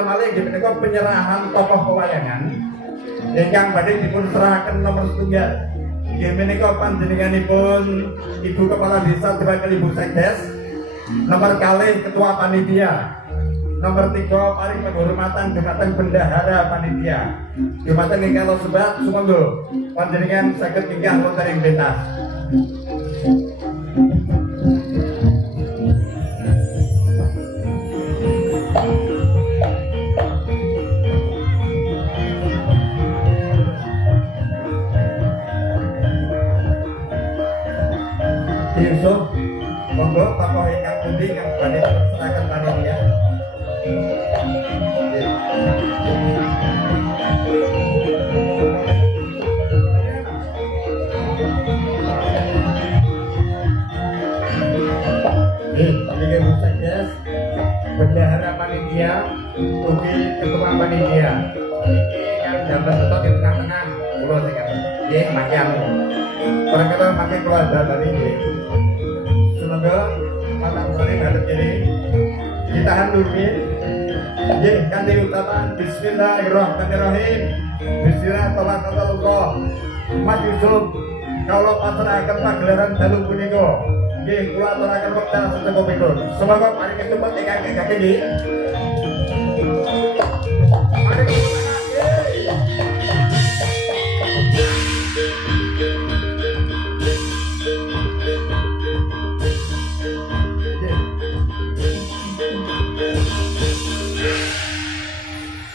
Malih menika penyerahan tokoh pewayangan ingkang badhe dipun serahaken nomor setunggal. Nggih menika panjenenganipun Ibu Kepala Desa Diwakili Ibu Sekdes, nomor kalih Ketua Panitia, nomor 3 paring penghormatan dumateng Bendahara Panitia. Dumateng ingkang sebat sumangga panjenengan saged minggah wonten ing pentas. Yusuf, monggo tokoh ingkang pundi ingkang badhe serahken panitia. Nggih, Bu Sekdes, Bendahara Panitia, ugi Ketua Panitia. Iki kan jabat tetep di tengah-tengah kula sing nggih makyam. Perkara makin keluarga dari ini. Semoga malam sore hadap jadi ditahan dulu ya. Kanthi utapan Bismillahirrahmanirrahim. Bismillahirrahmanirrahim. Mas Yusuf, kalau pasrahkan pagelaran dalu punika, nggih kula aturaken wekdal secukupipun. Semoga paring cepet ingkang kaki nggih. Mari kita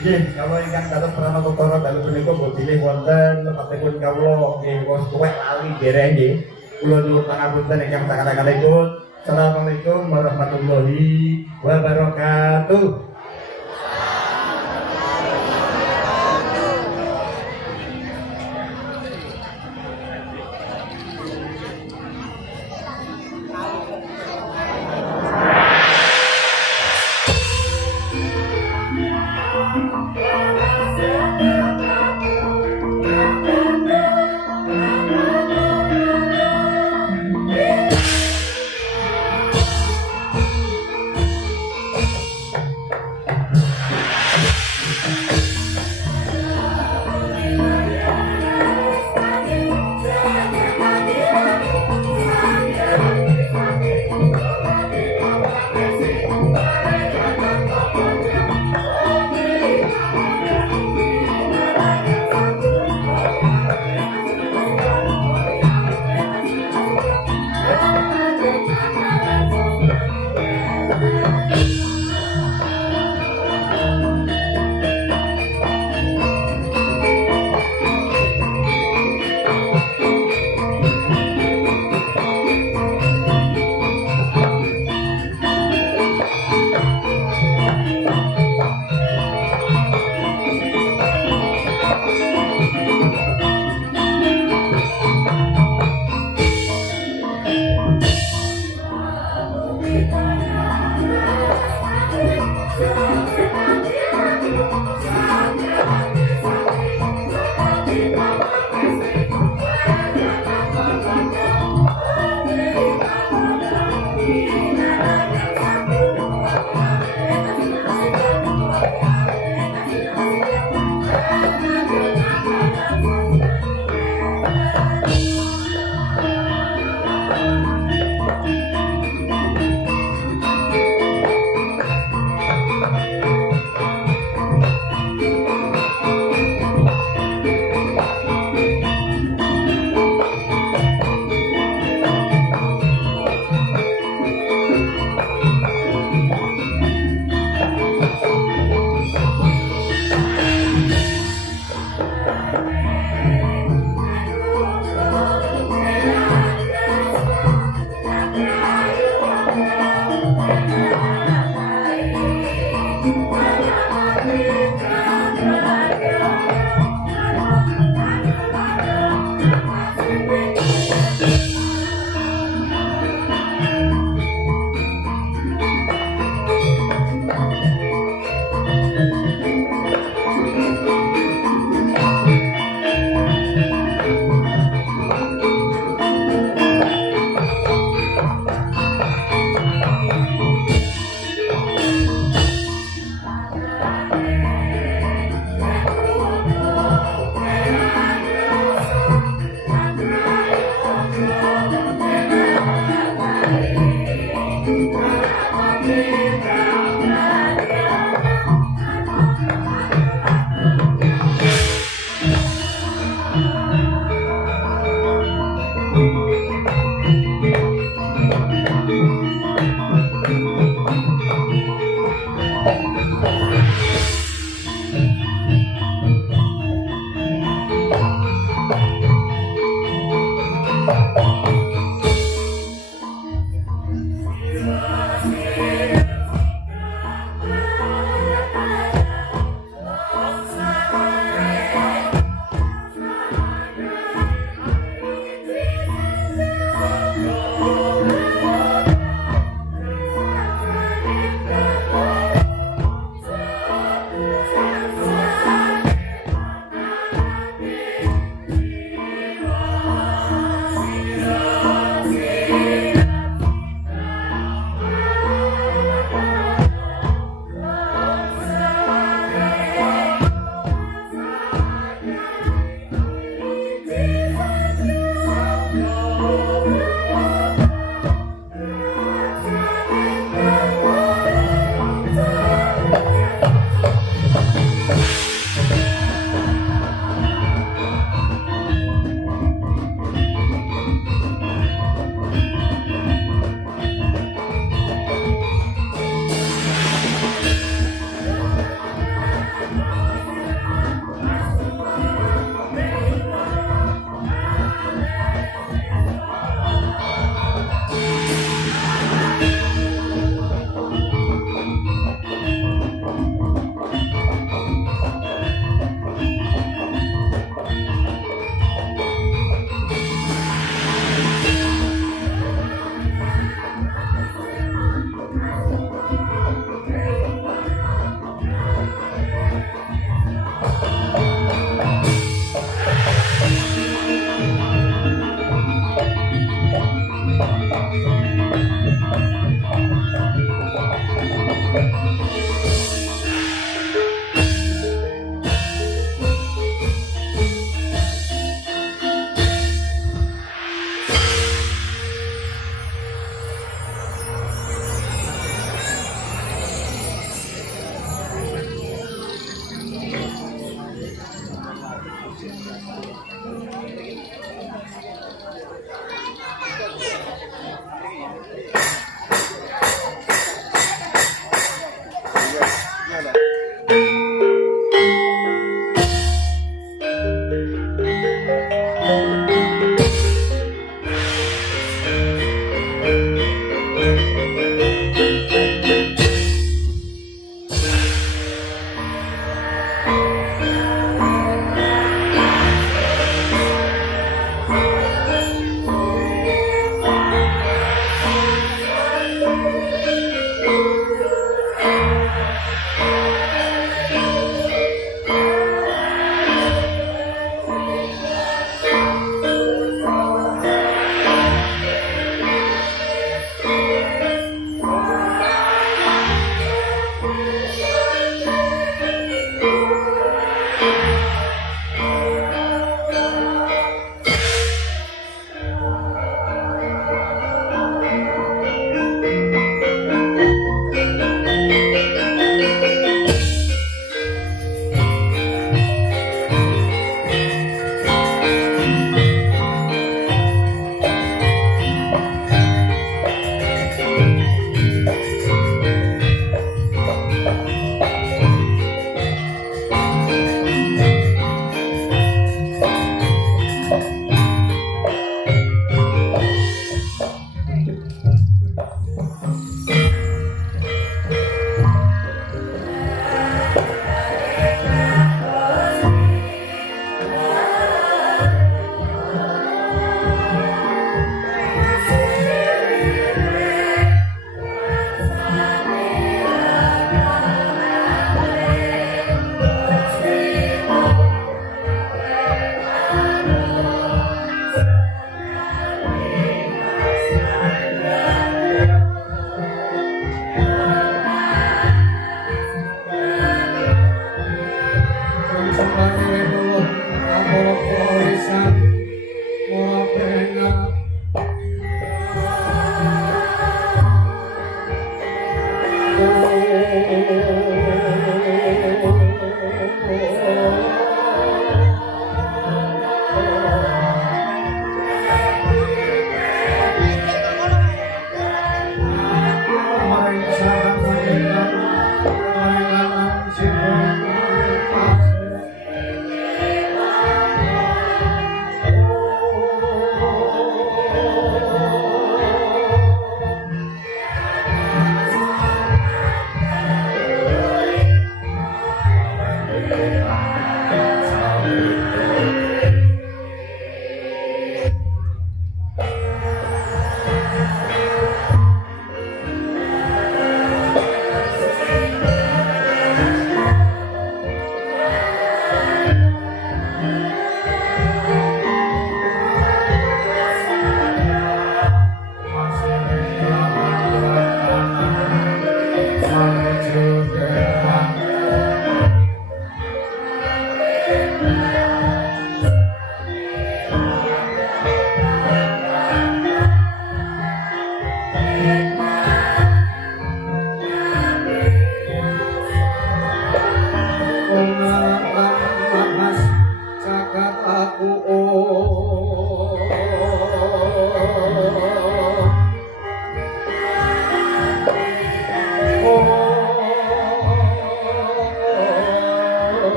nggih, kalau ingkang dados pranata dalu punika bilih wonten lepatipun kawula nggih wis tuwek lali dereng nggih. Kula nyuwun pangapunten ingkang sakala-kalipun Assalamualaikum warahmatullahi wabarakatuh.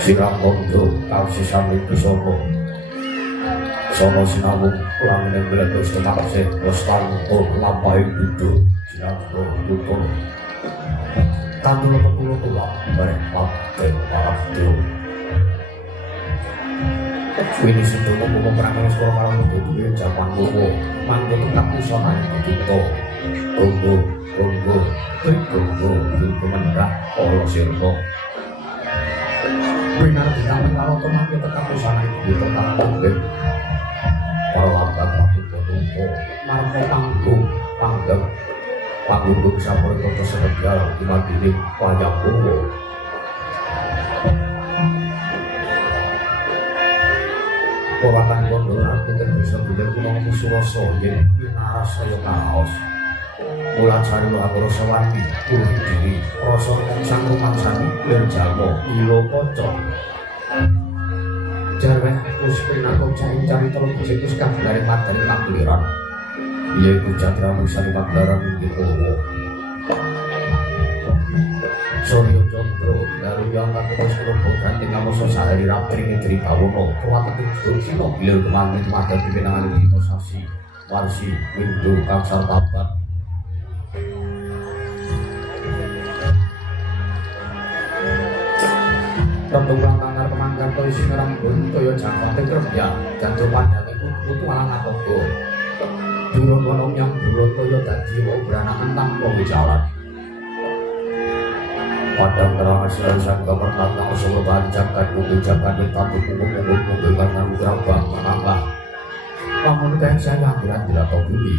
Sirah kondo tau sisami besomo Sono sinamung kurang nembeletus tetapse Wastanto lampai budo Sinamung dukung Tantul pepuluh tua Bareng pakten parap tiu Wini sintu ngomong perangkan sekolah malam Dudu jaman luwo Manggo tetap usaha Dudu Tunggu Tunggu Tunggu mendak Olo sirno Benar tidak kalau teman kita kamu sana itu tentang mobil perlambat waktu tunggu marmo panggung bisa berkata sekedar iman diri banyak bungo Koratan kondoran kita bisa bilang pulang musuh yang binaras saya kaos Mulan sari wakil sewandi, puluh diri, rasa sang rumah sani, berjamo, ilo kocok. Jarweh, uspin aku cari telur kusikus kaf dari materi panggiliran. Ia itu jatra musa di pangdaran di Kowo. Soryo Jondro, dari yang tak terus kerupuk, ganti kamu sosara di rapri negeri Kawono, kuat itu sino, bilir kemana itu ada di penangan di Tosasi, Warsi, Windu, Kangsar Tabat. Tentulang tanggar pemanggar toyo singerang pun toyo jangkauan kerja jantung pandang itu butuh malang atoko durun konom yang durun toyo tadi mau beranakan tanpa jalan padang terang hasil sangka pertama solo bancakan mengucapkan tapi umum karena berabang menambah namun kain saya tidak tahu bumi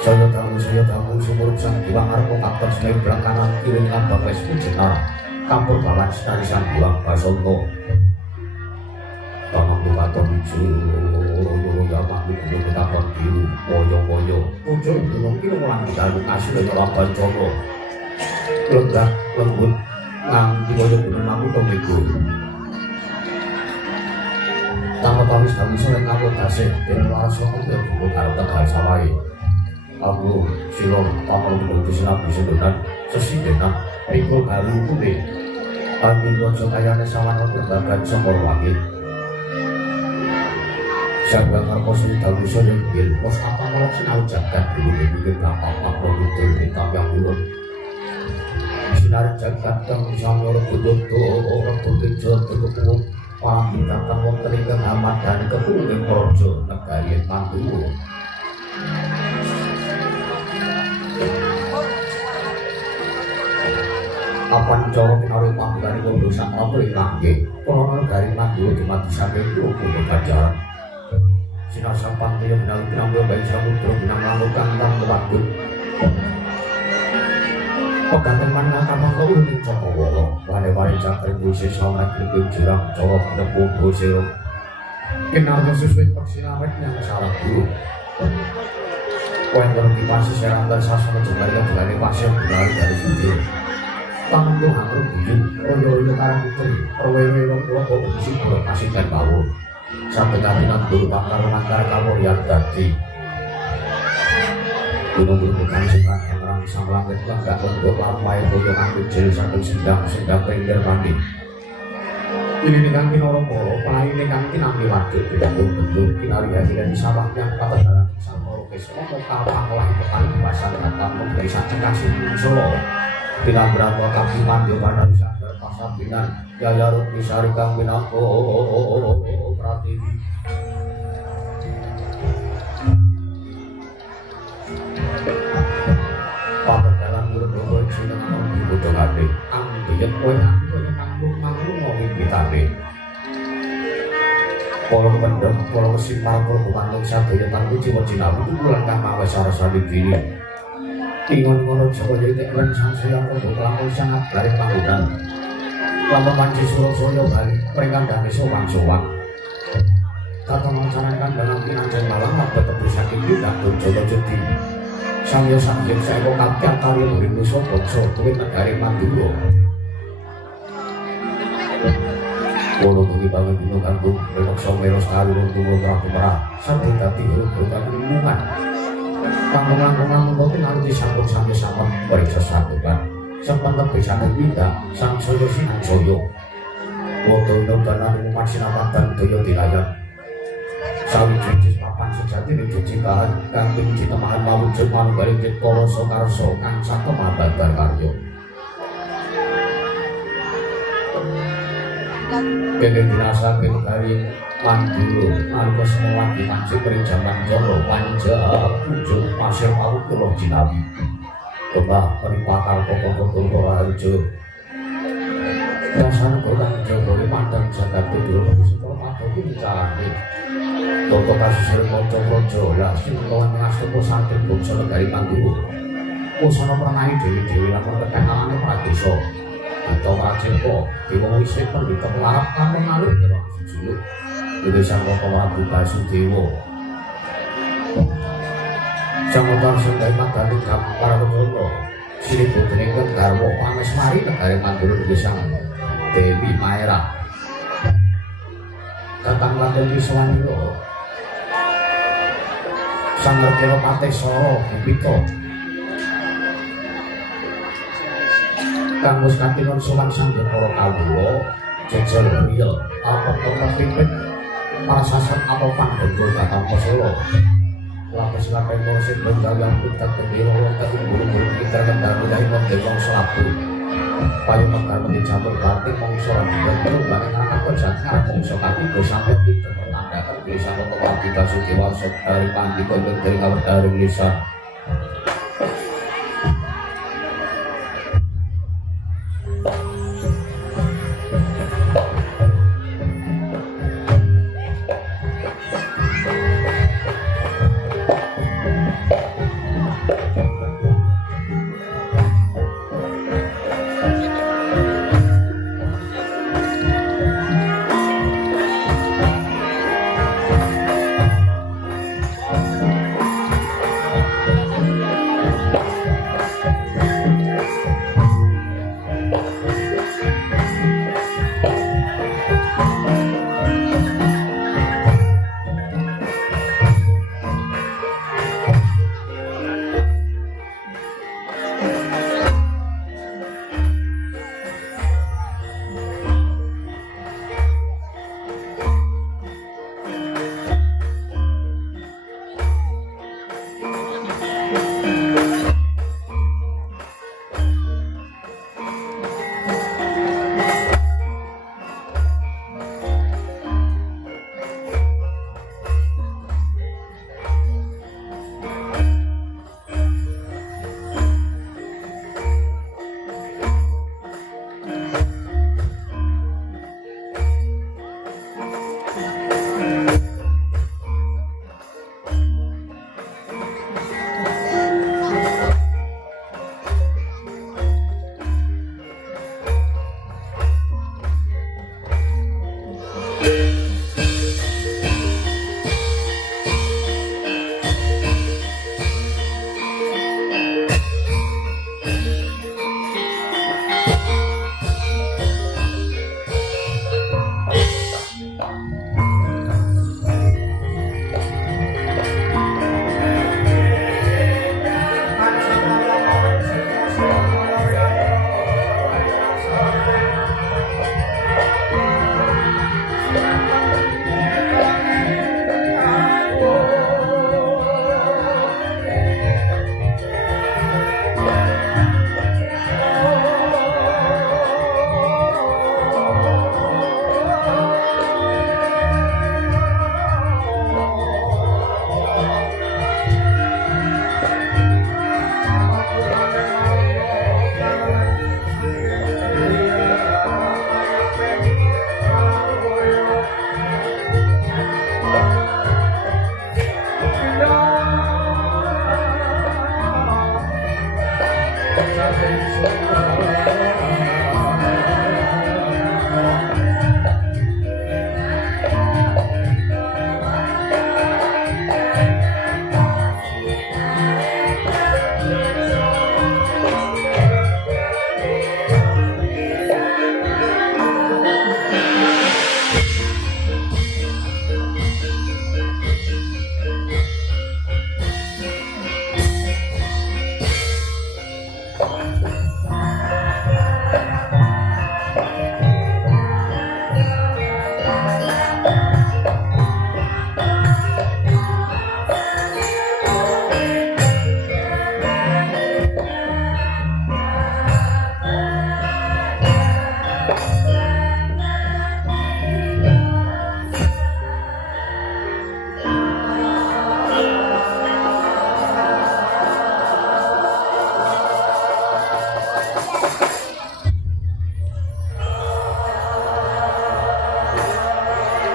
saya tahu sumur sang bilang harap mengaktor selain belakang kiri lambang resmi jenar campur bawan sinari Sang Hyang Basanta Tamang Tukaton Ijo ya mangku gunung Tukaton biru Poyo-poyo pucuk gunung ki lan dalem asil ora Bancana lenggah lembut nganti kaya gunung aku temeko tanpa pawis kami sore ngaku tasih dan langsung untuk buku karo tegal sawahe aku silo pamal buku sinabi sedonan sesidenan mikul garu kuwe kami konco kayane sawana berbagai sempur wangi Syabang karpos ini tahu sore bil pos apa melok sinau jagat dulu berapa produk bintang yang ulun sinar jagat yang samyor bedodo orang bedodo berkumpul para bintang kang wonten ing amat dan kepuling projo negari Mandura apan cara kinawi panggilan kondo sang apri kangge krana negari Mandura dumadi saking kulo Ganjaran sinar sampan kaya binang-binang bayi samudra binang lamut kang wadul pegantengan ngakamang keulun Cakrawala wane-wane cakring wisi sama kripin jurang corok nebu boseo kinarga sesuai persinawet yang salah dulu koen kono dipasi seranggan sasana jembaring jembaring pasir berlari dari sini tangan tuh nganggur bujung oyo-oyo karang putri perwewe-wewe kok bisi boleh kasih dan bawur sampai kabinan guru bakar mangkar kamu yang dadi gunung-gunung bukan sukan yang orang sang langit lenggak lenggok lampai boyo nganggur jil sambil sedang pinggir mandi ini dengan kinoro-moro pelayu ini kan kinampi waduk tidak bentuk kinari hati dan disawahnya kata dalam sang moro kesok kapang lahi pekan bahasa kapang memberi saja kasih solo dengan berapa kaki mandi pada sadar pasang binan yaya rukni syarikang binako pratiwi pada dalam berdoa dengan orang dibutuh hati ambil kowe nganggur ngomong bitane polong pendem polong simpar polong kemandang sadaya tangguh jiwa jinawi itu bulan kang mawa sarasadi diri ingon ngono Jawa jadi teklan sang sayang untuk kelangkau sangat garing panggungan lama panci Surabaya balik peringkan dan sowang kata mencanangkan dengan kinanjang malam apa tebus sakit juga berjodoh jadi sang saya kok kakek kali beribu sopo kulit negari Mandura Walau bagi bangun gunung kanggung Benok someros kali untuk berapa merah sampai tadi berkata lingkungan Kanggung-kanggung boten harus disambut sampai sama periksa satukan sempat lebih sampai kita sang soyo sinan soyo foto indok dan umat sinapatan doyo dilayan sawi cicis papan sejati di cintaan kambing cinta mahan mawujud manunggaling jekoro sokarso kang satu mababar karyo kene dirasa kene Mandura nalika semua dimanci perijaman Jolo Panja Pujo Pasir Paru Pulau Jinawi Kembah peripakar pokok-pokok Toraharjo Dasana Kota Jogori Mandang Jagat Dudul Setelah Madoki Bicarani Toto Kasusir Mojo-Mojo Lah Sintoan Mengasih Posantri Bungsa Negari Mandura Pusana Pernai Dewi-Dewi Lapor Kekengalannya Pradeso Atau Prajeko Dewa Wisri Pendita Pelarap Kampung Naluk Gerang Sujulu Dede sang kota Prabu Basudewa sang kota Sendai Madani para Kono Sini Bodrengen Garwo Pameswari negari Mandura Dede sang Dewi Maera Kakang Laden Wiswanilo sang Ngertelo Patesoro Bupito Kang Muskatinon Sulang sang Jeporo Kawulo Jejel Riel Apa-apa Pipit para sasar apa panggul datang ke Solo lapis-lapis morsin berjalan putar berdiri lontar buru-buru kita kendar wilayah mendekong selapu payu mekar mendicampur batik mongsoran dan berubah anak berjangkar mongso kaki bersampai kita menandakan bisa membawa kita sukiwa dari pandi koyok dari kabar dari lisan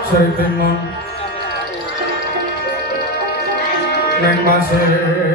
Sri Timun Neng Masih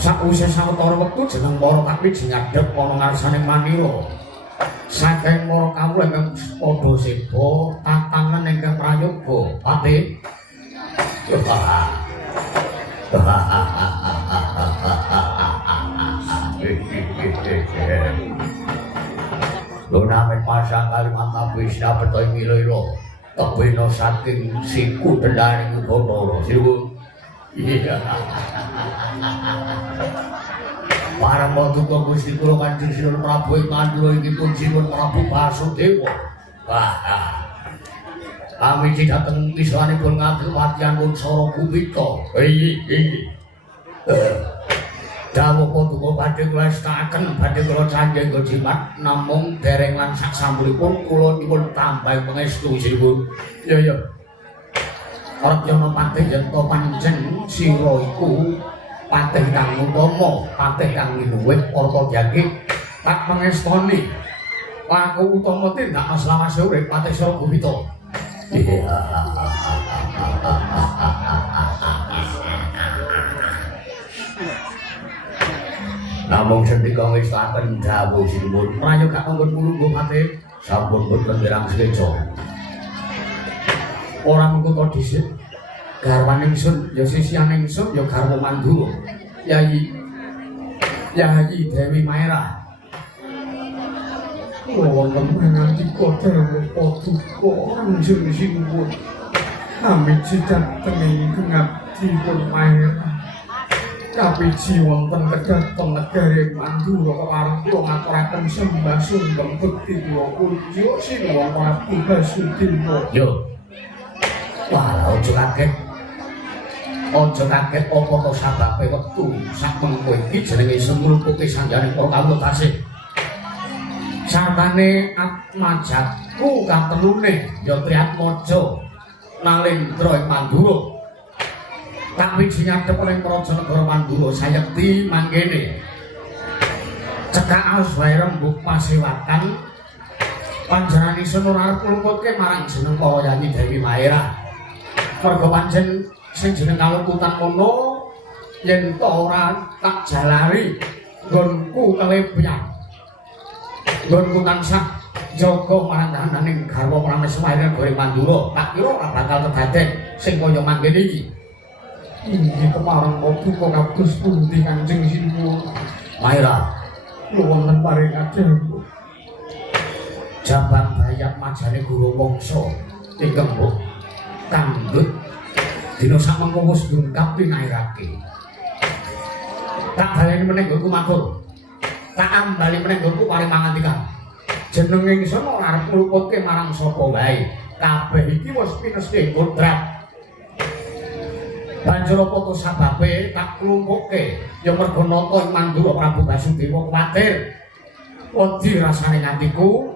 Sakwise sawetara wektu jeneng para kapiji ngadhep ana ngarsaning Manira. Saking para kawula ingkang padha seba tatangan ingkang prayoga. Pati. Luna pasang Kalimantan Wisna Beto Milira. Tebena saking siku dendaring Bathara. Siwu. Iya. Para paduka Gusti kula Kanjeng Sinur Prabu ing Mandura inggih pun Sinur Prabu Basudewa. Wah. Kami dateng wiswanipun ngadil patihan Unsara Kumita. Iya. Dawuh paduka badhe nglestakaken badhe kula canjeng jimat namung dereng lan sak sampuripun kula nyuwun tambah pangestu Sinuwun. Iya. Arep yana patih yen to pancen sira iku patih kang utama, patih kang minuwih Parta Dyaki tak pangestoni. Laku utama tindak selawase urip Patih Sura Kumita. Namung sendika wis laten dawuh Sinuwun. Prayoga ampun mulungguh Patih sampun boten derang sekeca. Ora mengko dhisik garwane ingsun ya sisiane ingsun ya garwa Mandura Yayi Dewi Maera wonten pangantika dawuh paduka Kanjeng Sinuwun amiji dhateng ingkang ngabdipun Maera kapiji wonten kedhaton negari Mandura kewarta ngaturaken sembah sundeng bekti kula puji Sinuwun Prabu Basudewa. Yo wah, ojo kaget apa to sababe wektu sak mengko iki jenenge Semul Putih sanjane para kawula tasih. Sartane Atmajatku katelune ya Triyatmaja Nalendra ing Mandura. Tak wiji ngadhep ning Praja Negara Mandura sayekti mangkene. Cekak aus wae rembug pasewakan panjenenganipun ora arep ngluputke marang jeneng para Yayi Dewi Maera. Mergo pancen sing jeneng kaluputan kono yen to ora tak jalari nggonku kelebyan. Nggonku tansah jaga marang kahananing garwa Prameswari Negari Mandura. Tak kira ora bakal kedaden sing kaya mangkene iki. Inggih kepareng paduka kados pundi Kanjeng Sinuwun. Maera, wonten paring ajeng. Jabang Bayat Majane Guru Wangsa ingkang kandhut dina sak mengko wis dungkap pinairake. Tak baleni meneh nggonku matur. Tak ambali meneh nggonku paring mangandikan. Jeneng ingsun ora arep ngluputke marang sapa wae. Kabeh iki wis pinesti kodrat. Banjur apa to sababe tak klumpukke ya mergo nata ing Mandura Prabu Basudewa kuwatir. Wedi rasane ngatiku.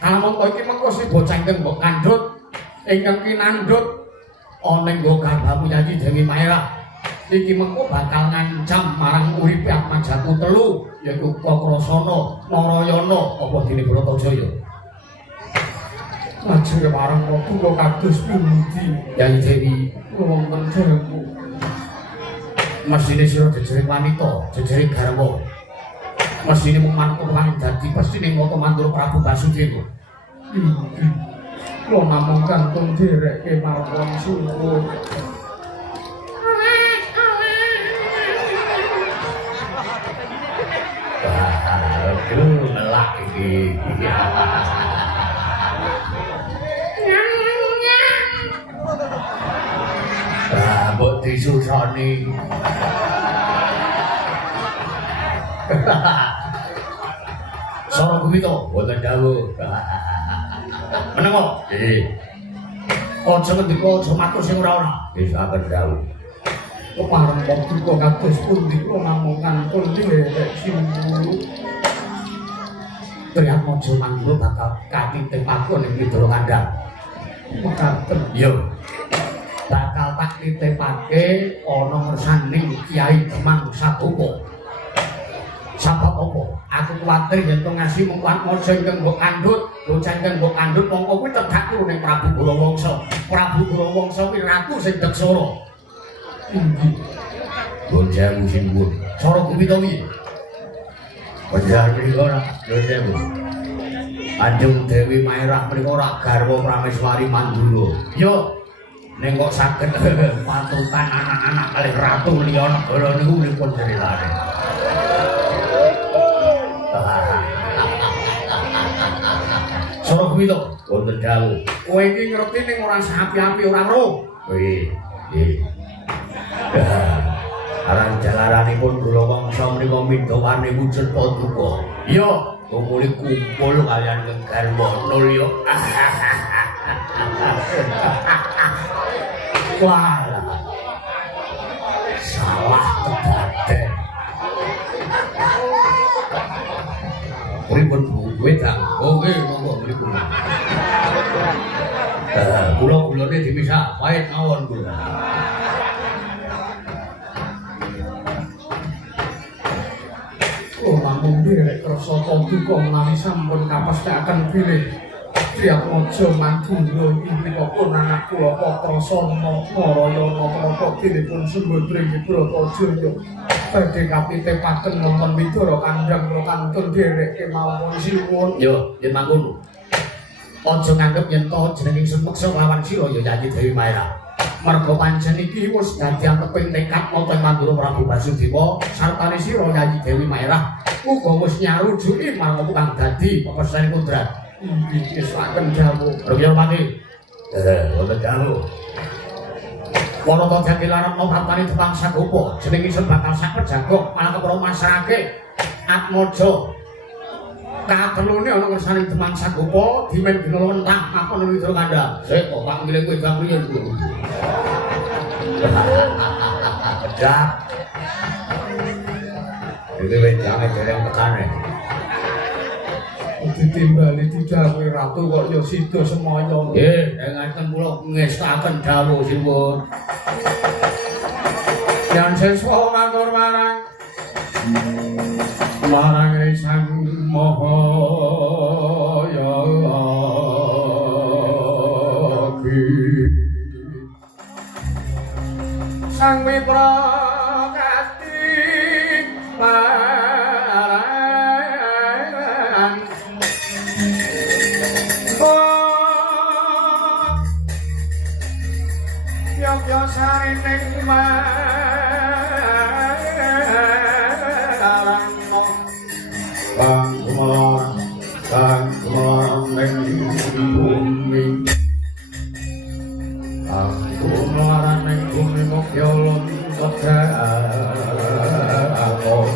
Kalamun kok iki mengko si bocah ingkang mbok kandhut ingkang kinandhut ana ing garbamu Yayi Dewi Maerah iki mengko bakal ngancam marang uripe Atmajaku telu yaiku Kakrasana, Narayana apa dene Bratajaya. Lajeng marang kula kados pundi Yayi Dewi wonten jamu. mestine sira jejering wanita, jejering garwa. Mestine mung mantuk lan dadi mestine mata mandur Prabu Basudewa. Kula namung kantun dereke mawon suwun. Aduh, melak iki. Mbok disusoni. Sora Gumita, boten dawuh. Menapa? Nggih. Aja ngendika aja matur sing ora-ora. Wis sampun dawuh. Kepareng wektu kok kados pundi kula namung kantun derek simbulu. Triatmaja Manggura bakal katiting pakon ing Widara Kandhang. Mekaten. Yo. Bakal tak titipake ana ngersaning Kyai Demang Sagopa. Sabab apa? Aku kuwatir yen to ngasi mung Atmaja ingkang mbok kandhut, bocah ingkang mbok kandhut mongko kuwi tedhak turu ning Prabu Gurawangsa. Prabu Gurawangsa kuwi ratu sing deksara. Inggih. Bonjamu sing nuwun. Cara Gumita piye? Bonjar mriko ora bonjamu. Anjung Dewi Maerah mriko ora garwa Prameswari Mandura. Yo. Ning kok saged patutan anak-anak kalih ratu liya negara niku pripun ceritane? Sora Gumita, wonten dawuh. Kowe iki ngerti ning ora sapi-api ora roh. Nggih, nggih. Aran jalaranipun Gurawangsa menika midhawane wujud paduka. Iya, kumuli kumpul kaliyan garwa nulya. Wah, salah kedaden. Pripun Bu Wedang? Oh nggih, monggo mriku. Kula-kulane dipisah, pahit mawon kula. Oh namung derek krasa paduka menawi sampun kapestakaken bilih Triatmaja Manggura inggih pun anak kula Kakrasana Narayana menapa bilihpun sembodring Bratajaya badhe kapitepaken wonten Widara Kandhang kula kantun derek kemawon siwun. Yo, yen mangkono. Aja nganggep yen to jeneng semeksa lawan sira ya Yayi Dewi Maerah. Merga pancen iki wis dadi anteping tekad nata Mandura Prabu Basudewa sartane sira Yayi Dewi Maerah uga wis nyarujuki marang kang dadi pepesane kodrat. Inggih saken dawuh. Rupiyapati. Wonten dawuh. Wanata Jatilaratna praptane Demang Sagopa jeneng isun bakal saged jagong malah kepro masrake Atmaja. Katelune ana ngersaning Demang Sagopa dimen dina wentah makon Widara Kandhang. Sik kok tak ngiling kowe jam riyen kuwi. Pedak. Iki wenjane dereng tekane. Ditimbali didhawuhi ratu kok ya sida semaya. Nggih, ngaten kula ngestaken dawuh sinuwun. Yan seswa matur marang Sang Mahayagi Sang Wiprakati Parang Yogya sarining Kang ning bumi aku marane bumi mokya lontok aku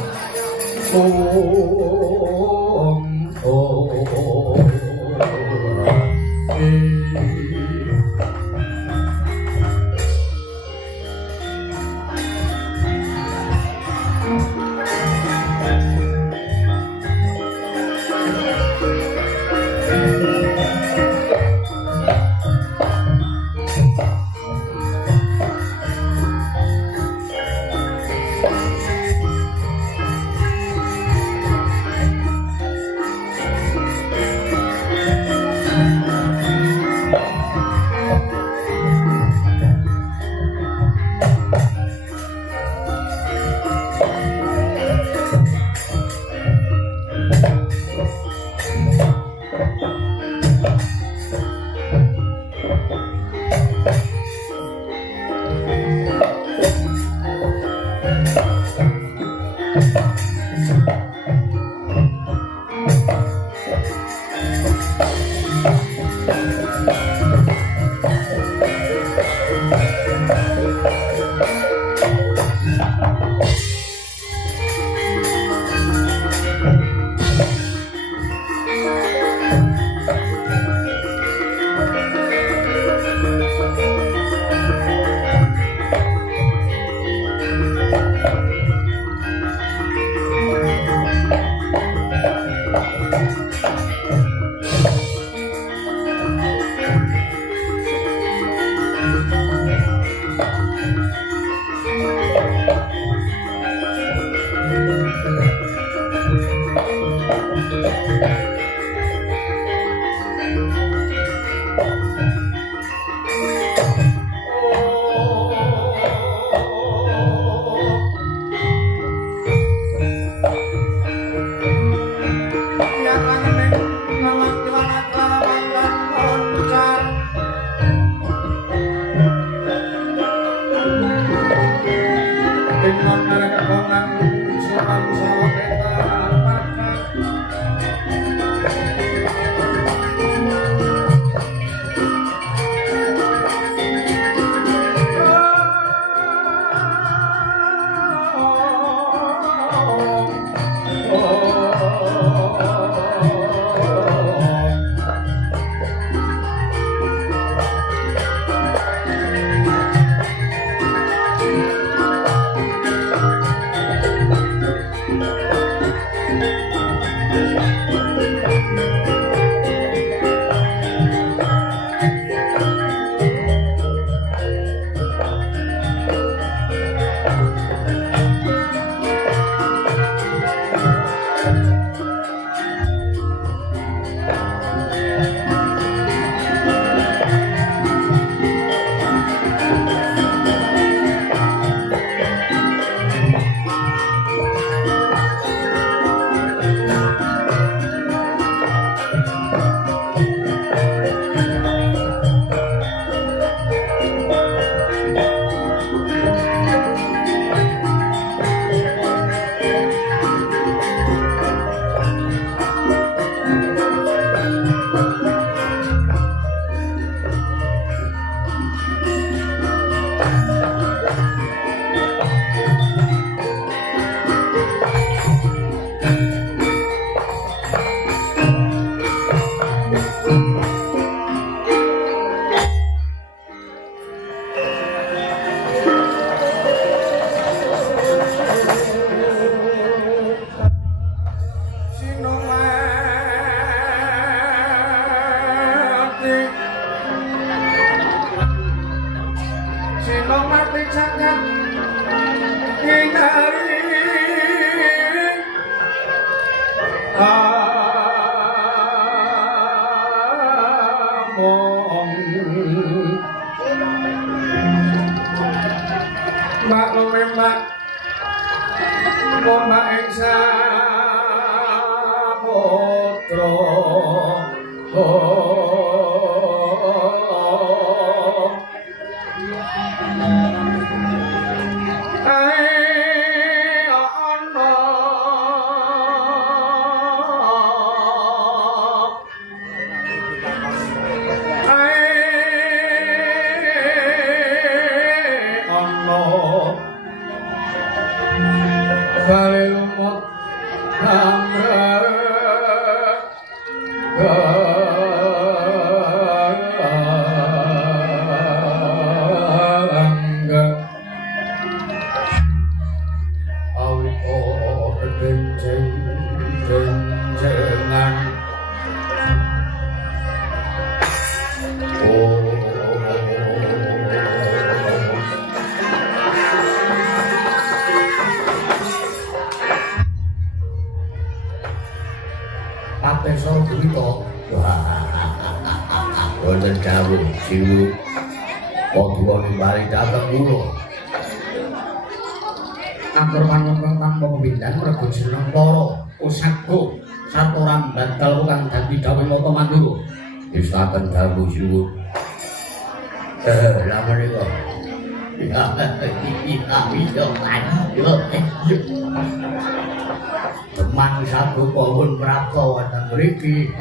Demang Sagopa pun prapta wonten mriki.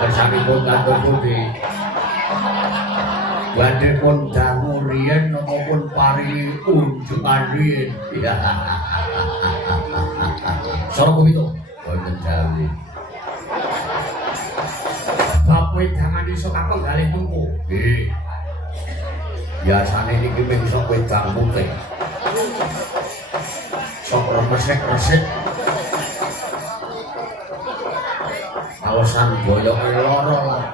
Kersanipun kantor pundi? Badhe pun dangu riyen maupun paringi unjukan riyen. Sora kumito wonten dalem. Bab wedangan iso kapenggalih mengko. Nggih. Biasane niki mengso wedang putih. Sok resik-resik. Awasan boyok loro lah.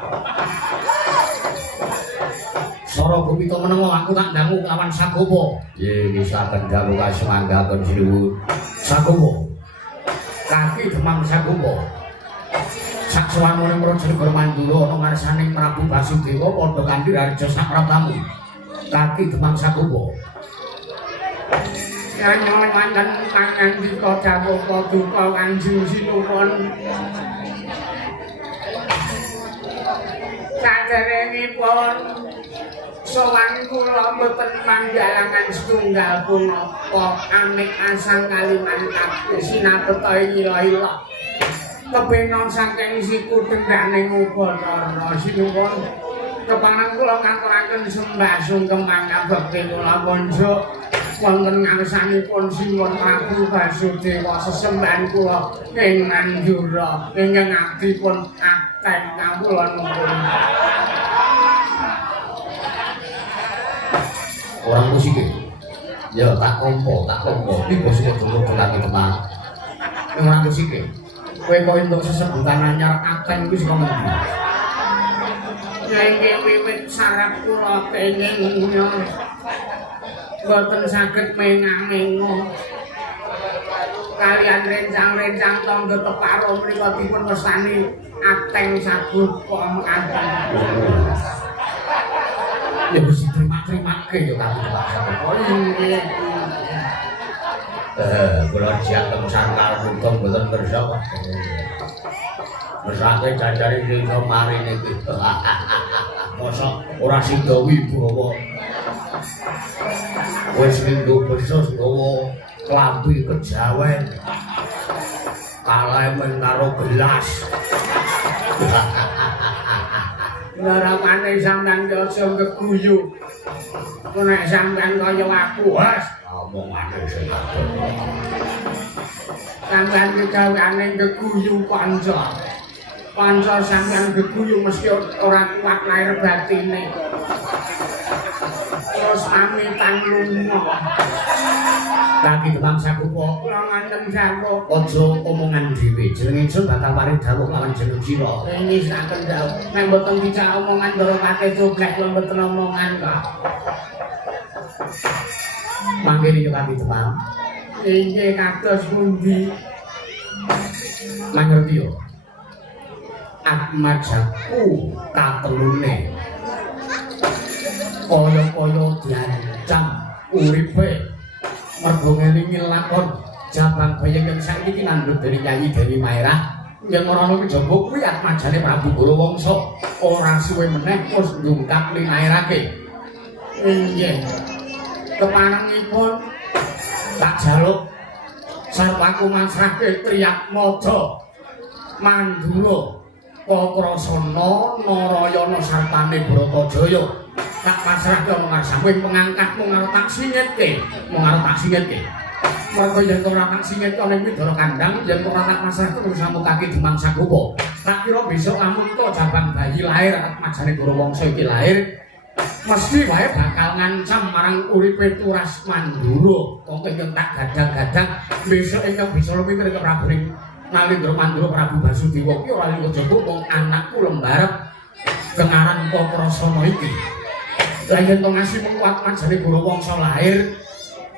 Sora Bumita menengo aku tak dangu kawan Sagopa. Nggih, saken dangu kasumanggaken sinuwun. Sagopa. Kaki Demang Sagopa. Saksuwanane Prajanegara Mandura ana ngarsaning Prabu Basudewa padha kanthi raja sapratamu. Kaki Demang Sagopa. Nyanyi manten pangandika dawuh paduka Kanjeng Sinuwun. Saderengipun sowan kula mboten manggalangan setunggal punapa amik asang Kalimantan sinapeta ila-ila. Kebenon saking siku tendhaning Ubathara Sinuwun. Kepangan kula ngaturaken sembah sungkem mangabekti kula konjuk wonten ngarsanipun Sinuwun Prabu Basudewa sesembahan kula ing Mandura ingkang abdi pun akten kawula nuwun. Orang musik ya tak kompo. Iki bos kok dulu-dulu teman. Orang musik kowe kok entuk sesebutan anyar akten iku saka ngendi? Nggih wiwit sarep kula kenging boten saged menga-menga. Kalian rencang-rencang tangga teparo menika dipun westani akten Sagopa mekaten. Ya mesti terima-terimake ya kali Pak Sagopa. Oh nggih. Kula jangkep sangkal mutung mboten kersa. Mesake jajare desa mari niki. Mosok ora sida wibawa. Wis minggu besos nggawa klambi kejawen. Kalah men karo gelas. Larapane sampean aja keguyu. Nek sampean kaya aku, Mas, Omongane sing apik. sampean kegaweane keguyu kanca. Kanca sampean keguyu mesti ora kuat lahir batine. Terus pamitan lunga. Kaki Demang Sagopa Kula ngantem dawuh. aja omongan dhewe. Jeneng ingsun bakal paring dawuh lawan jeneng sira. Ini saken dawuh. Nek mboten dicak omongan ndoro kate coblek kula mboten omongan kok. Mangkene yo Kaki Demang. Inggih kados pundi? Mangerti yo. Atmajaku katelune. Kaya-kaya diancam uripe. Mergo ngelingi lakon Jabang Bayeng yang saiki iki nandhut dening Nyai Dewi Maerah. Yen ora ana kejaba kuwi atmajane Prabu Gorawangsa ora suwe meneh wis ndungkap linairake. Inggih. Kepanengipun Tak jaluk sarwaku masrahke Triyak Mada Mandura Kakrasana Narayana sartane Bratajaya. Tak pasrahke ana ngarsamu pengangkatmu ngarep tak singitke, ngarep tak singitke. Mergo yen ora tak singitke ana Widara Kandang, yen ora tak pasrahke urusanmu Kaki Demang Sagopa. Tak kira besok lamun to Jabang Bayi lahir atmajane Gorawangsa iki lahir, mesti wae bakal ngancam marang uripe Turas Mandura. Wong yen tak gadang-gadang besok ingkang bisa luwih ke Prabu Nalendra Mandura Prabu Basudewa ki ora kejaba wong anakku lembarep kengaran Kakrasana iki. Lah yen to ngasih mengkuat majane Gorawangsa lahir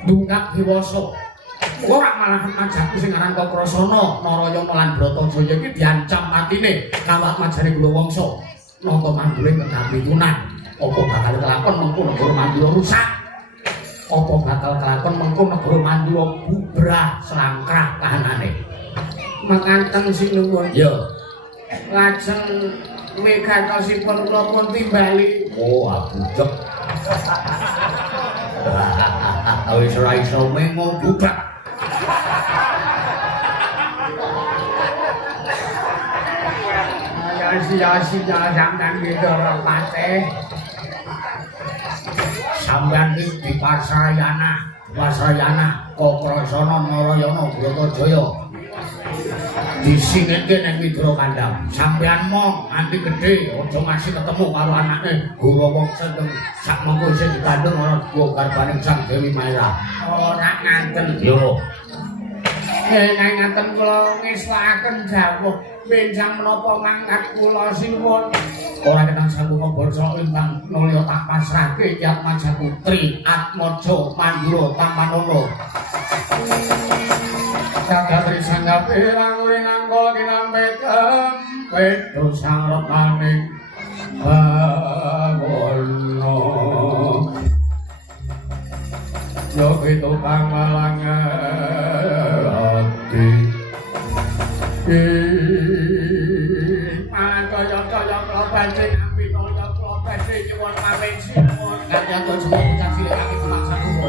ndungkap dewasa. Ora malah majaku sing aran Kakrasana, Narayana lan Bratajaya iki diancam matine kawat majane Gorawangsa. Nangka Mandura kepitunan. Apa bakal kelakon mengko negara Mandura rusak? Apa bakal kelakon mengko negara Mandura bubrah selangkrah kahanane? Mekaten sinuwun. ya. Lajeng wigatosipun kula pun timbali. Oh, abudek. Wis ora iso mengo budak. Sia-sia sampean gitu ora pateh. Sampeyan iki di Pasrayana, Kakrasana Narayana Bratajaya. Disingitke ning Widra Kandhang. Sampeyan mong nganti gedhe aja ngasih ketemu karo anake Gurawa Senteng sakmengko isih dikandhung ana dua garbaning Sang Dewi Maira. Ora ngaten. Lho, Nang ngaten kula ngeswakaken dawuh benjang menapa mangkat kula sinuwun. ora kenang sanggup basa lintang nulya tak pasrahke Yat Majaputri Atmaja Mandura Tampanono. Jagatri sanggapé ranguring angkol kinampetem wedo sang rekaning bawana. Yo itu pamalangan ati. Kaya klopese ambi kaya klopese nyuwun pamit sinuwun. Kanyanto jeneng bocah cilik kaki kemaksa kulo.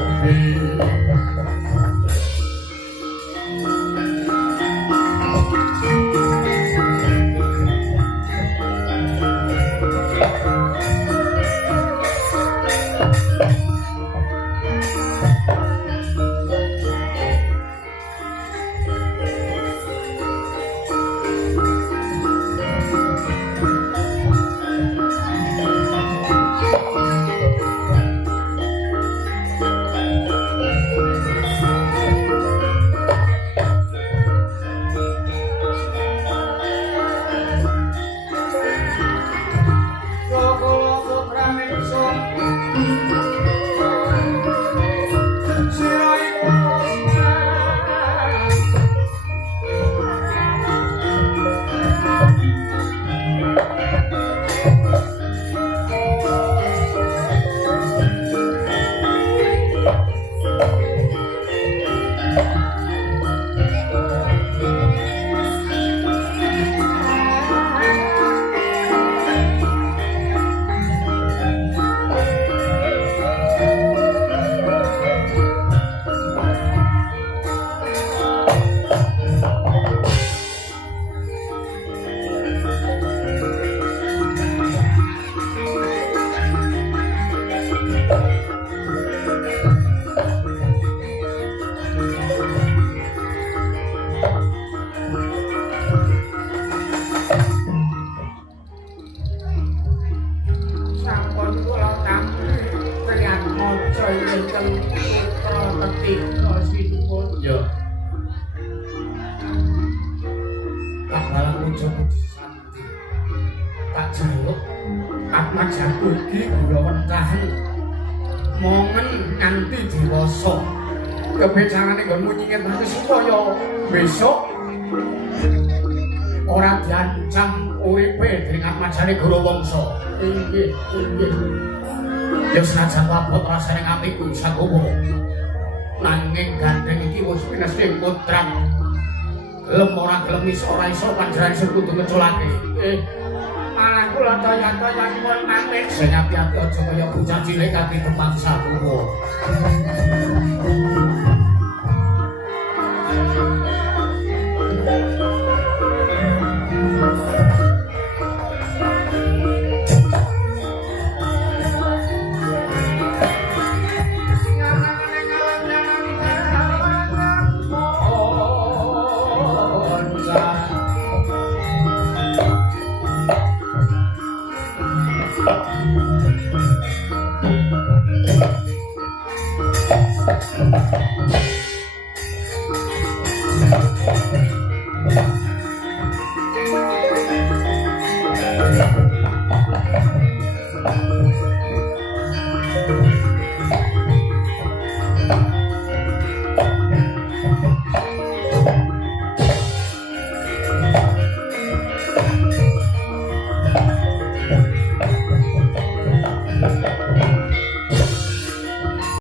Kebecanane nggonmu nyingit tapi supaya besok ora diancam uripe dening atmajane Gurawangsa. Inggih, inggih. Ya senajan wabot rasane atiku sagowo. Nanging gandeng iki wis pinesti kotrat. Gelem ora gelem ora iso panjenengan sing kudu ngeculake. Malah kula toya-toya nyuwun pamit. Sing ati-ati aja kaya bocah cilik kaki tempat sagowo.